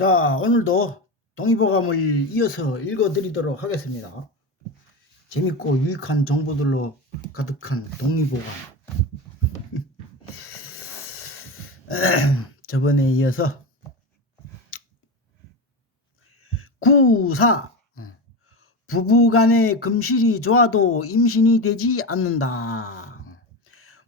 자, 오늘도 동의보감을 이어서 읽어드리도록 하겠습니다. 재밌고 유익한 정보들로 가득한 동의보감. 저번에 이어서 구사 부부간의 금실이 좋아도 임신이 되지 않는다.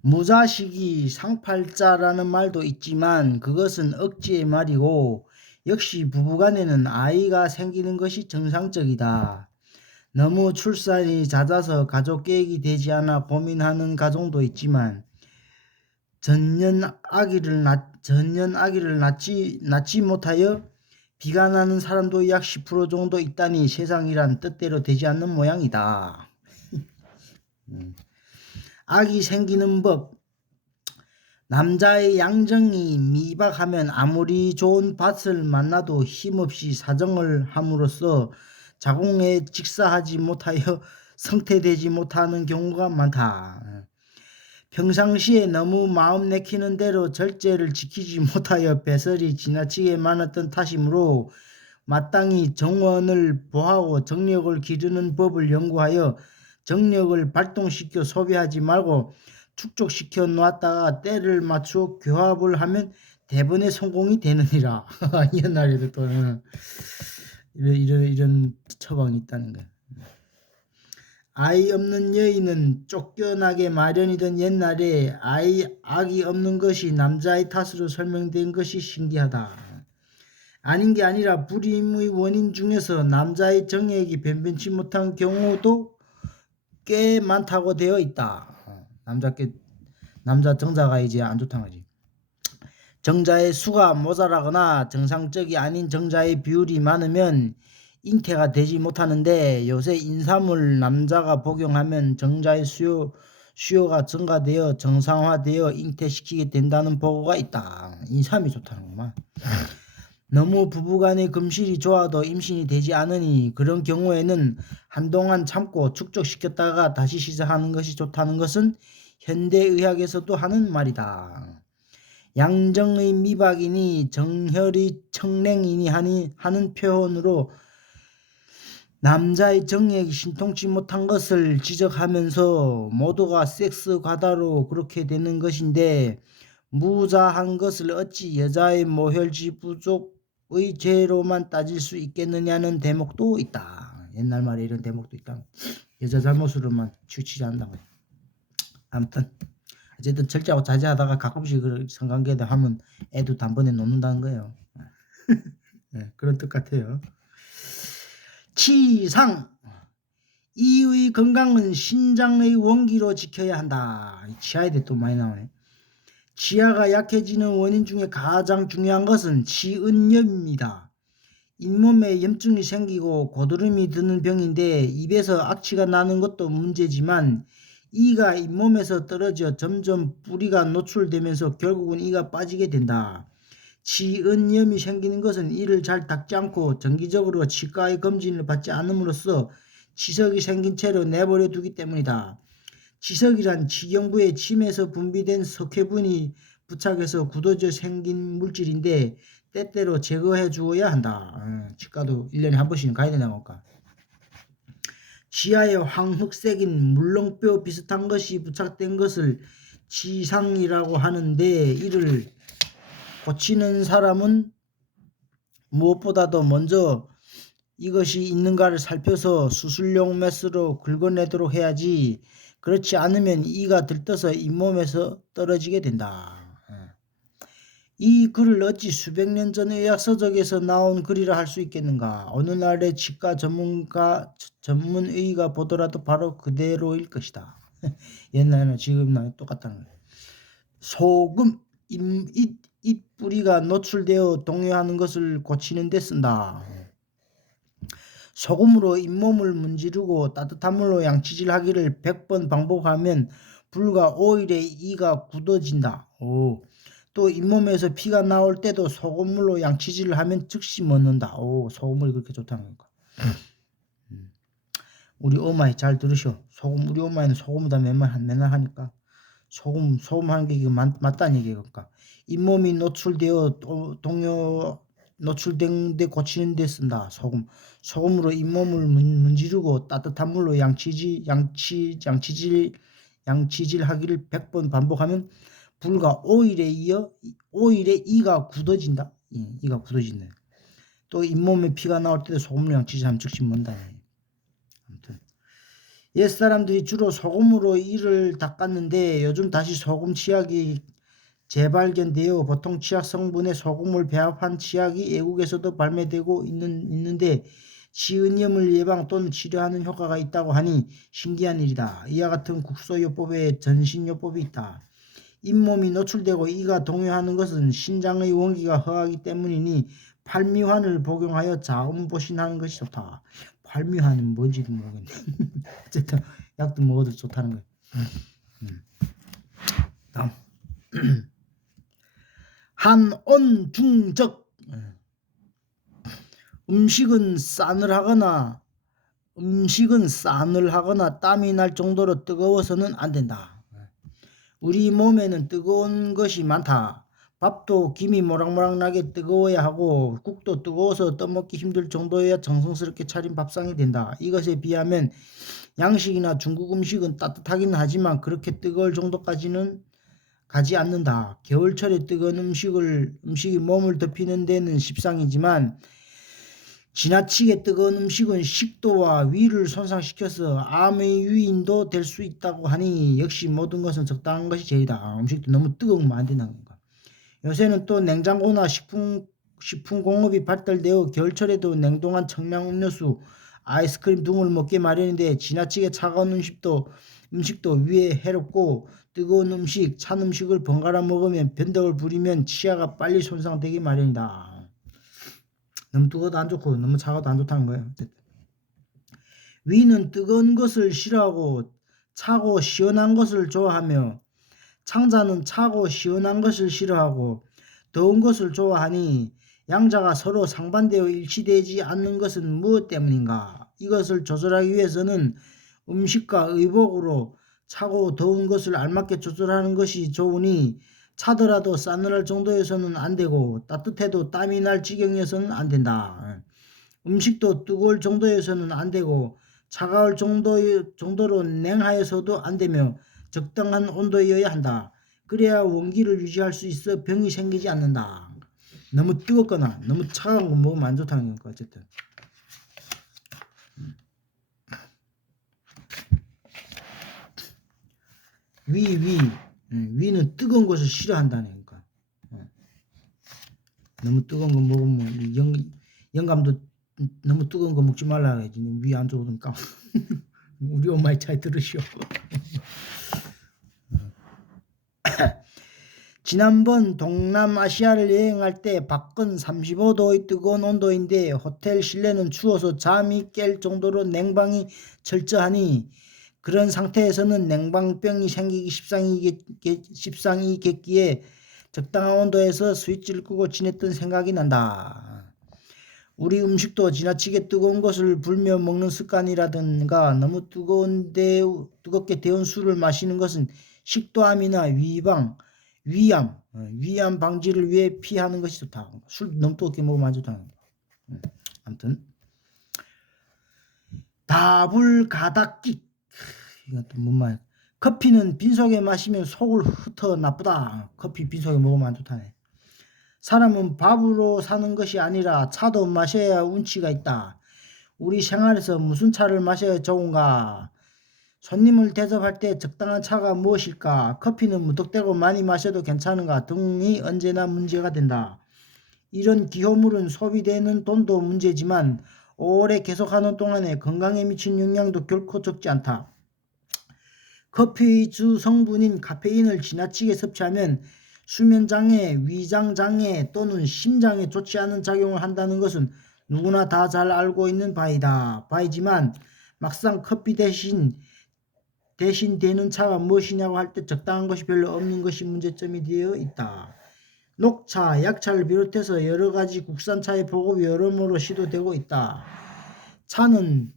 무자식이 상팔자라는 말도 있지만 그것은 억지의 말이고 역시 부부간에는 아이가 생기는 것이 정상적이다. 너무 출산이 잦아서 가족 계획이 되지 않아 고민하는 가정도 있지만 전년 아기를 낳 전년 아기를 낳지 낳지 못하여 비관하는 사람도 약 10% 정도 있다니 세상이란 뜻대로 되지 않는 모양이다. 음. 아기 생기는 법 남자의 양정이 미박하면 아무리 좋은 밭을 만나도 힘없이 사정을 함으로써 자궁에 직사하지 못하여 성태되지 못하는 경우가 많다. 평상시에 너무 마음 내키는 대로 절제를 지키지 못하여 배설이 지나치게 많았던 탓이므로 마땅히 정원을 보하고 정력을 기르는 법을 연구하여 정력을 발동시켜 소비하지 말고 축적시켜 놓았다가 때를 맞추어 교합을 하면 대번에 성공이 되느니라. 옛날에도 또 이런 이런 이런 처방이 있다는 거야. 아이 없는 여인은 쫓겨나게 마련이던 옛날에 아이 아기 없는 것이 남자의 탓으로 설명된 것이 신기하다. 아닌 게 아니라 불임의 원인 중에서 남자의 정액이 변변치 못한 경우도 꽤 많다고 되어 있다. 남자께 남자 정자가 이제 안 좋다는 거지. 정자의 수가 모자라거나 정상적이 아닌 정자의 비율이 많으면 잉태가 되지 못하는데 요새 인삼을 남자가 복용하면 정자의 수요 수요가 증가되어 정상화되어 잉태시키게 된다는 보고가 있다. 인삼이 좋다는구만. 너무 부부간의 금실이 좋아도 임신이 되지 않으니 그런 경우에는 한동안 참고 축적시켰다가 다시 시작하는 것이 좋다는 것은 현대의학에서도 하는 말이다. 양정의 미박이니 정혈의 청랭이니 하니 하는 표현으로 남자의 정액이 신통치 못한 것을 지적하면서 모두가 섹스 과다로 그렇게 되는 것인데 무자한 것을 어찌 여자의 모혈지 부족의 죄로만 따질 수 있겠느냐는 대목도 있다. 옛날 말에 이런 대목도 있다. 여자 잘못으로만 치우치지 않는다고. 아무튼 어쨌든 절제하고 자제하다가 가끔씩 그 성관계도 하면 애도 단번에 놓는다는 거예요. 네, 그런 뜻 같아요. 치상 이의 건강은 신장의 원기로 지켜야 한다. 치아에 대해 또 많이 나오네. 치아가 약해지는 원인 중에 가장 중요한 것은 치은염입니다. 잇몸에 염증이 생기고 고드름이 드는 병인데 입에서 악취가 나는 것도 문제지만 이가 잇몸에서 떨어져 점점 뿌리가 노출되면서 결국은 이가 빠지게 된다. 치은염이 생기는 것은 이를 잘 닦지 않고 정기적으로 치과의 검진을 받지 않음으로써 치석이 생긴 채로 내버려 두기 때문이다. 치석이란 치경부의 침에서 분비된 석회분이 부착해서 굳어져 생긴 물질인데 때때로 제거해 주어야 한다. 어, 치과도 1년에 한 번씩은 가야 되나 볼까. 지하에 황흑색인 물렁뼈 비슷한 것이 부착된 것을 지상이라고 하는데 이를 고치는 사람은 무엇보다도 먼저 이것이 있는가를 살펴서 수술용 메스로 긁어내도록 해야지 그렇지 않으면 이가 들떠서 잇몸에서 떨어지게 된다. 이 글을 어찌 수백 년 전의 의학서적에서 나온 글이라 할 수 있겠는가? 어느 날의 치과 전문가 전문의가 보더라도 바로 그대로일 것이다. 옛날에는 지금은 똑같다는. 소금, 잇, 잇 뿌리가 노출되어 동요하는 것을 고치는 데 쓴다. 소금으로 잇몸을 문지르고 따뜻한 물로 양치질하기를 100번 반복하면 불과 5일에 이가 굳어진다. 오. 또 잇몸에서 피가 나올 때도 소금물로 양치질을 하면 즉시 멎는다. 오, 소금물이 그렇게 좋다는 건가. 음. 우리 엄마이 잘 들으셔. 소금, 우리 엄마는 소금보다 맨날, 맨날 하니까. 소금, 소금 하는 게 맞, 맞다는 얘기니까. 잇몸이 노출되어 동요, 노출된 데 고치는 데 쓴다. 소금. 소금으로 잇몸을 문, 문지르고 따뜻한 물로 양치질 양치 양치질 양치질하기를 100번 반복하면 불과 5일에 이어 5일에 이가 굳어진다. 예, 이가 굳어진다. 또 잇몸에 피가 나올 때도 소금으로 양치질하면 즉시 먼다. 아무튼 옛 사람들이 주로 소금으로 이를 닦았는데 요즘 다시 소금 치약이 재발견되어 보통 치약 성분에 소금을 배합한 치약이 외국에서도 발매되고 있는, 있는데 치은염을 예방 또는 치료하는 효과가 있다고 하니 신기한 일이다. 이와 같은 국소요법에 전신요법이 있다. 잇몸이 노출되고 이가 동요하는 것은 신장의 원기가 허하기 때문이니 팔미환을 복용하여 자음보신하는 것이 좋다. 팔미환은 뭔지도 모르겠네. 어쨌든 약도 먹어도 좋다는 거예요. 음. 다음 한온중적 음식은 싸늘하거나 음식은 싸늘하거나 땀이 날 정도로 뜨거워서는 안 된다. 우리 몸에는 뜨거운 것이 많다. 밥도 김이 모락모락 나게 뜨거워야 하고 국도 뜨거워서 떠먹기 힘들 정도여야 정성스럽게 차린 밥상이 된다. 이것에 비하면 양식이나 중국 음식은 따뜻하긴 하지만 그렇게 뜨거울 정도까지는 가지 않는다. 겨울철에 뜨거운 음식을 음식이 몸을 덮이는 데는 십상이지만 지나치게 뜨거운 음식은 식도와 위를 손상시켜서 암의 유인도 될 수 있다고 하니 역시 모든 것은 적당한 것이 제일이다. 음식도 너무 뜨거우면 안 된다는 건가. 요새는 또 냉장고나 식품 식품 공업이 발달되어 겨울철에도 냉동한 청량 음료수, 아이스크림 등을 먹게 마련인데 지나치게 차가운 음식도 음식도 위에 해롭고 뜨거운 음식, 찬 음식을 번갈아 먹으면 변덕을 부리면 치아가 빨리 손상되기 마련이다. 너무 뜨거워도 안 좋고 너무 차가워도 안 좋다는 거예요. 위는 뜨거운 것을 싫어하고 차고 시원한 것을 좋아하며 창자는 차고 시원한 것을 싫어하고 더운 것을 좋아하니 양자가 서로 상반되어 일치되지 않는 것은 무엇 때문인가? 이것을 조절하기 위해서는 음식과 의복으로 차고 더운 것을 알맞게 조절하는 것이 좋으니 차더라도 싸늘할 정도에서는 안 되고 따뜻해도 땀이 날 지경에서는 안 된다. 음식도 뜨거울 정도에서는 안 되고 차가울 정도, 정도로 냉하여서도 안 되며 적당한 온도여야 한다. 그래야 원기를 유지할 수 있어 병이 생기지 않는다. 너무 뜨겁거나 너무 차가운 거 먹으면 안 좋다는 거니까 어쨌든. 위, 위. 음, 위는 뜨거운 것을 싫어한다니까. 어. 너무 뜨거운 거 먹으면 영, 영감도 너무 뜨거운 거 먹지 말라 그러지. 위 안 좋으니까. 우리 엄마의 차에 들으시오. 지난번 동남아시아를 여행할 때 밖은 35도의 뜨거운 온도인데 호텔 실내는 추워서 잠이 깰 정도로 냉방이 철저하니 그런 상태에서는 냉방병이 생기기 십상이겠기에 적당한 온도에서 스위치를 끄고 지냈던 생각이 난다. 우리 음식도 지나치게 뜨거운 것을 불며 먹는 습관이라든가 너무 뜨거운데 뜨겁게 데운 술을 마시는 것은 식도암이나 위방, 위암, 어, 위암 방지를 위해 피하는 것이 좋다. 술 너무 뜨겁게 먹으면 안 좋다. 음, 아무튼 다불가닥기 이것도 뭔 말? 커피는 빈속에 마시면 속을 흩어 나쁘다. 커피 빈속에 먹으면 안 좋다네. 사람은 밥으로 사는 것이 아니라 차도 마셔야 운치가 있다. 우리 생활에서 무슨 차를 마셔야 좋은가? 손님을 대접할 때 적당한 차가 무엇일까? 커피는 무턱대고 많이 마셔도 괜찮은가? 등이 언제나 문제가 된다. 이런 기호물은 소비되는 돈도 문제지만 오래 계속하는 동안에 건강에 미친 영향도 결코 적지 않다. 커피 주 성분인 카페인을 지나치게 섭취하면 수면장애, 위장장애 또는 심장에 좋지 않은 작용을 한다는 것은 누구나 다 잘 알고 있는 바이다. 바이지만 막상 커피 대신 대신 되는 차가 무엇이냐고 할 때 적당한 것이 별로 없는 것이 문제점이 되어 있다. 녹차, 약차를 비롯해서 여러 가지 국산차의 보급이 여러모로 시도되고 있다. 차는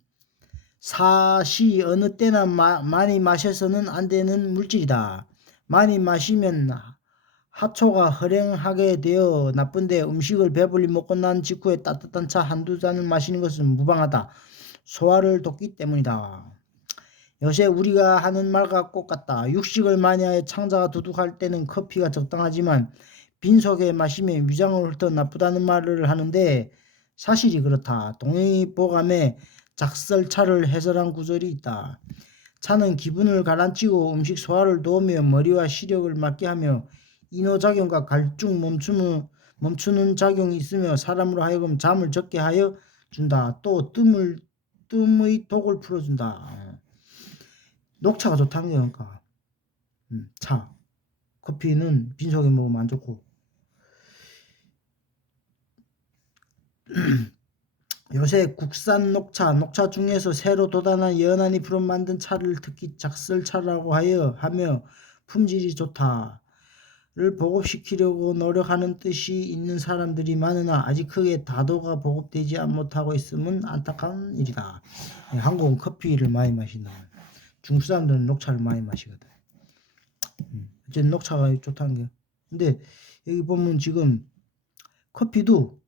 사시 어느 때나 마, 많이 마셔서는 안 되는 물질이다. 많이 마시면 하초가 허랭하게 되어 나쁜데 음식을 배불리 먹고 난 직후에 따뜻한 차 한두 잔을 마시는 것은 무방하다. 소화를 돕기 때문이다. 요새 우리가 하는 말과 똑같다. 육식을 하여 창자가 두둑할 때는 커피가 적당하지만 빈속에 마시면 위장을 훑어 나쁘다는 말을 하는데 사실이 그렇다. 동의 보감에 작설차를 해설한 구절이 있다. 차는 기분을 가라앉히고 음식 소화를 도우며 머리와 시력을 맑게 하며 이노작용과 갈증 멈추는, 멈추는 작용이 있으며 사람으로 하여금 잠을 적게 하여 준다. 또 뜸을 뜸의 독을 풀어준다. 녹차가 좋다는 게 그러니까 음, 차 커피는 빈속에 먹으면 안 좋고 요새 국산 녹차, 녹차 중에서 새로 돋아난 연한 잎으로 만든 차를 특히 작설차라고 하여 하며 품질이 좋다를 보급시키려고 노력하는 뜻이 있는 사람들이 많으나 아직 크게 다도가 보급되지 못하고 있음은 안타까운 일이다. 예, 한국은 커피를 많이 마신다. 중국 사람들은 녹차를 많이 마시거든. 음, 어쨌든 녹차가 좋다는 게. 근데 여기 보면 지금 커피도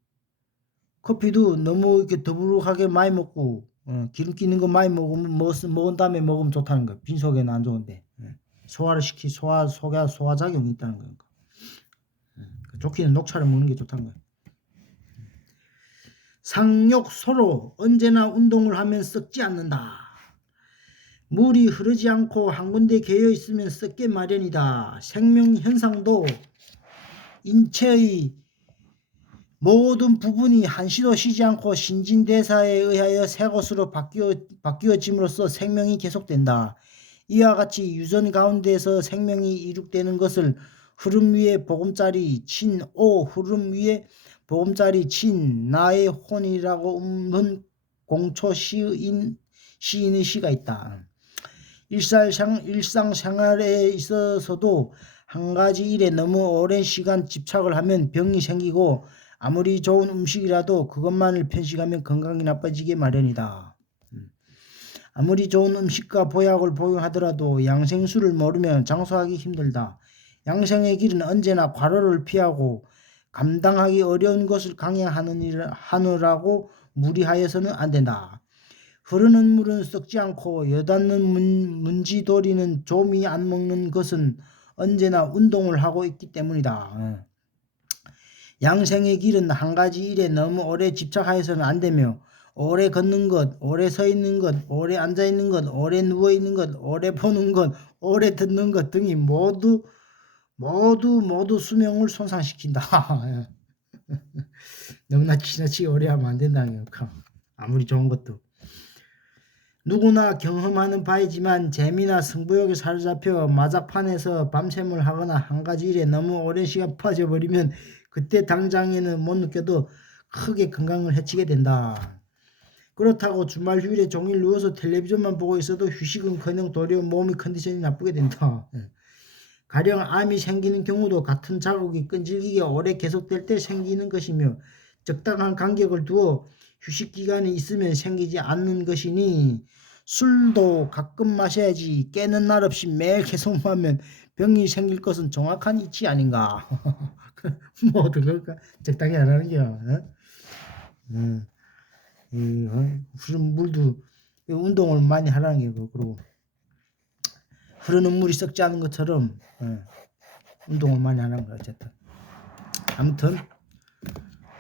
커피도 너무 이렇게 더부룩하게 많이 먹고 어, 기름기 있는 거 많이 먹으면 먹, 먹은 다음에 먹으면 좋다는 거. 빈속에는 안 좋은데 예. 소화를 시키 소화 소화 소화 작용이 있다는 거니까. 예. 좋기는 녹차를 먹는 게 좋다는 거야. 상욕 소로 언제나 운동을 하면 썩지 않는다. 물이 흐르지 않고 한 군데 개여 있으면 썩게 마련이다. 생명 현상도 인체의 모든 부분이 한시도 쉬지 않고 신진대사에 의하여 새 것으로 바뀌어, 바뀌어짐으로써 생명이 계속된다. 이와 같이 유전 가운데서 생명이 이룩되는 것을 흐름 위에 보금자리 친오 흐름 위에 보금자리 친 나의 혼이라고 음은 공초 시인 시인의 시가 있다. 일상, 일상생활에 있어서도 한 가지 일에 너무 오랜 시간 집착을 하면 병이 생기고 아무리 좋은 음식이라도 그것만을 편식하면 건강이 나빠지게 마련이다. 음. 아무리 좋은 음식과 보약을 복용하더라도 양생수를 모르면 장수하기 힘들다. 양생의 길은 언제나 과로를 피하고 감당하기 어려운 것을 강행하느라고 무리하여서는 안 된다. 흐르는 물은 썩지 않고 여닫는 문, 문지돌이는 좀이 안 먹는 것은 언제나 운동을 하고 있기 때문이다. 어. 양생의 길은 한 가지 일에 너무 오래 집착하여서는 안 되며 오래 걷는 것, 오래 서 있는 것, 오래 앉아 있는 것, 오래 누워 있는 것, 오래 보는 것, 오래 듣는 것 등이 모두 모두 모두 수명을 손상시킨다. 너무나 지나치게 오래 하면 안 된다는 거. 아무리 좋은 것도. 누구나 경험하는 바이지만 재미나 승부욕에 사로잡혀 마작판에서 밤샘을 하거나 한 가지 일에 너무 오랜 시간 빠져버리면 그때 당장에는 못 느껴도 크게 건강을 해치게 된다. 그렇다고 주말 휴일에 종일 누워서 텔레비전만 보고 있어도 휴식은커녕 도리어 몸의 컨디션이 나쁘게 된다. 예. 가령 암이 생기는 경우도 같은 자국이 끈질기게 오래 계속될 때 생기는 것이며 적당한 간격을 두어 휴식 기간이 있으면 생기지 않는 것이니 술도 가끔 마셔야지 깨는 날 없이 매일 계속 마면 병이 생길 것은 정확한 이치 아닌가. 모든 걸까 적당히 안 하는 겨. 어? 음, 이, 어? 흐르는 물도 운동을 많이 하라는 게고 그리고 흐르는 물이 썩지 않은 것처럼 어, 운동을 많이 하는 거 어쨌든. 아무튼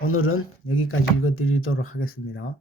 오늘은 여기까지 읽어드리도록 하겠습니다.